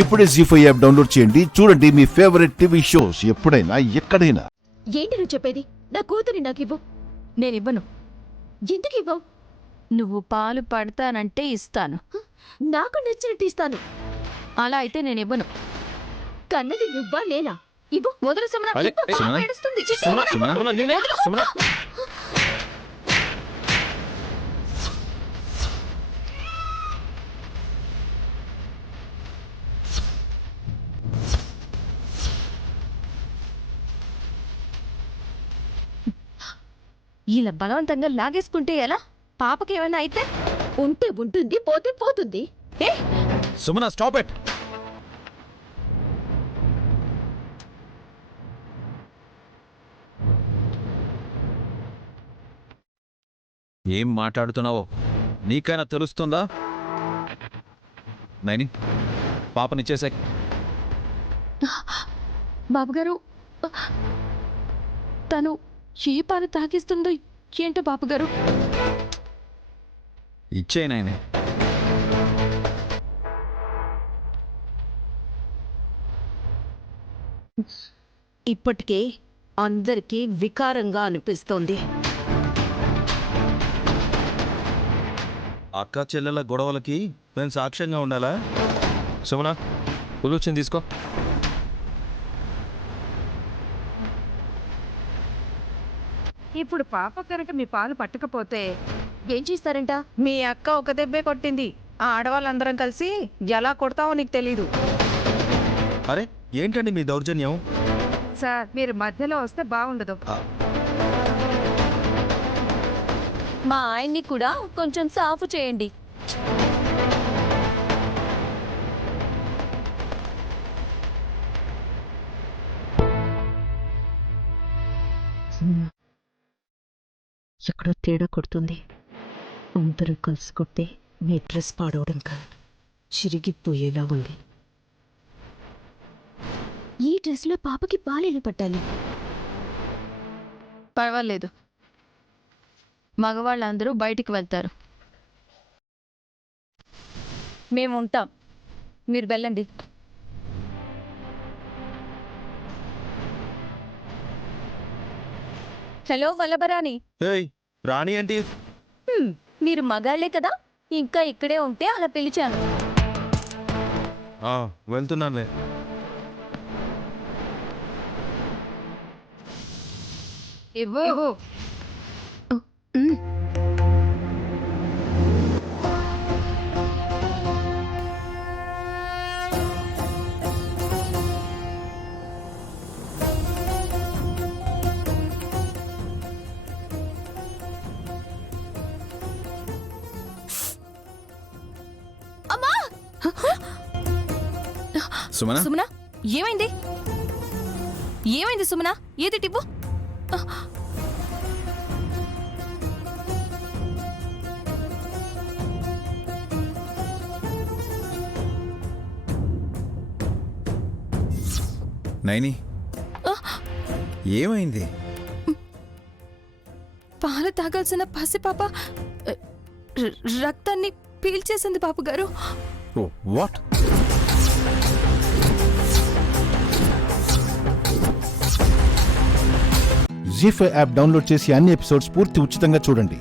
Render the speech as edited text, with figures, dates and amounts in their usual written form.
ఇప్పుడే జీ5 app download చేయండి. చూడండి మీ ఫేవరెట్ టీవీ షోస్ ఎప్పుడైనా ఎక్కడైనా. ఏంటి నువ్వు చెప్పేది? నా కూతురి నాకివ్వు. నేనివ్వను. ఎందుకు ఇవ్వవు? నువ్వు పాలు పడతానంటే ఇస్తాను. నాకు నచ్చినట్టు ఇస్తాను. అలా అయితే నేనివ్వను. కన్నది నువ్వా నేనా? ఇవ్వు. వదులు సుమన. అరే, పాప సుమన. ఏడుస్తుంది. సుమన. ఇలా బలవంతంగా లాగేసుకుంటే ఎలా? పాపకి ఏమైనా అయితే? ఉంటే ఉంటుంది, పోతే పోతుంది. ఏ సుమన, స్టాప్ ఇట్. ఏం మాట్లాడుతున్నావో నీకైనా తెలుస్తుందా? నైని, పాపనిచ్చేసే. బాబుగారు, తను ఏ పాలు తాగిస్తుందో ఏంటో బాబుగారు. ఇచ్చే నాయనే. ఇప్పటికే అందరికీ వికారంగా అనిపిస్తోంది. అక్క చెల్లెల గొడవలకి నేను సాక్ష్యంగా ఉండాలా? సుమన, పులుచుని తీసుకో. ఇప్పుడు పాప కనుక మీ పాలు పట్టకపోతే ఏం చేస్తారంట? మీ అక్క ఒక దెబ్బే కొట్టింది. ఆ ఆడవాళ్ళందరం కలిసి ఎలా కొడతామో నీకు తెలీదు. అరే ఏంటండి మీ దౌర్జన్యం? సార్, మీరు మధ్యలో వస్తే బాగుండదు. మా ఆయన్ని కూడా కొంచెం సాఫ్ చేయండి. ఎక్కడో తేడా కొడుతుంది. అందరూ కలిసి కొట్టే మీ డ్రెస్ పాడవడం కాదు, చిరిగిపోయేలా ఉంది. ఈ డ్రెస్లో పాపకి పాలేలు పట్టాలి. పర్వాలేదు, మగవాళ్ళందరూ బయటికి వెళ్తారు. మేము ఉంటాం, మీరు వెళ్ళండి. హలో వల్లభరాణి, ఏయ్ రాణి ఏంటి? మీరు మగాళ్లే కదా, ఇంకా ఇక్కడే ఉంటే అలా పిలిచాను. వెళ్తున్నానులే. ఇవ్వు. సుమన, సుమన, ఏమైంది? ఏమైంది సుమన? ఏది టిప్పు? నైని, ఏమైంది? పాలు తాగాల్సిన పసిపాప రక్తాన్ని పీల్చేసింది బాబుగారు. వాట్? జీ5 యాప్ డౌన్లోడ్ చేసి అన్ని ఎపిసోడ్స్ పూర్తి ఉచితంగా చూడండి.